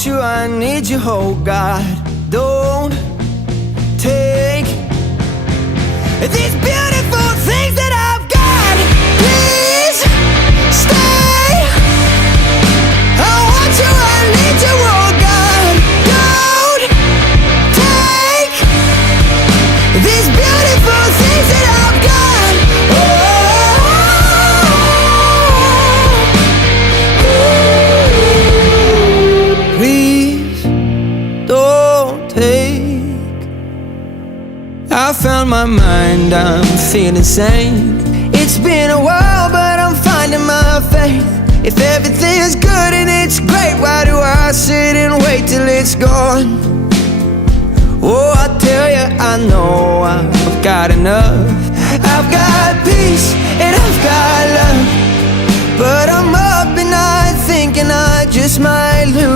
want you, I need you, oh God. Don't take these beautiful things that I've got. Please stay. I want you, I need you, oh God. Don't take these beautiful things that I've got. Oh, please don't take. I found my mind, I'm feeling sane. It's been a while, but I'm finding my faith. If everything's good and it's great, why do I sit and wait till it's gone? Oh, I tell you, I know I've got enough. I've got peace and I've got love, but I'm up at night thinking I just might lose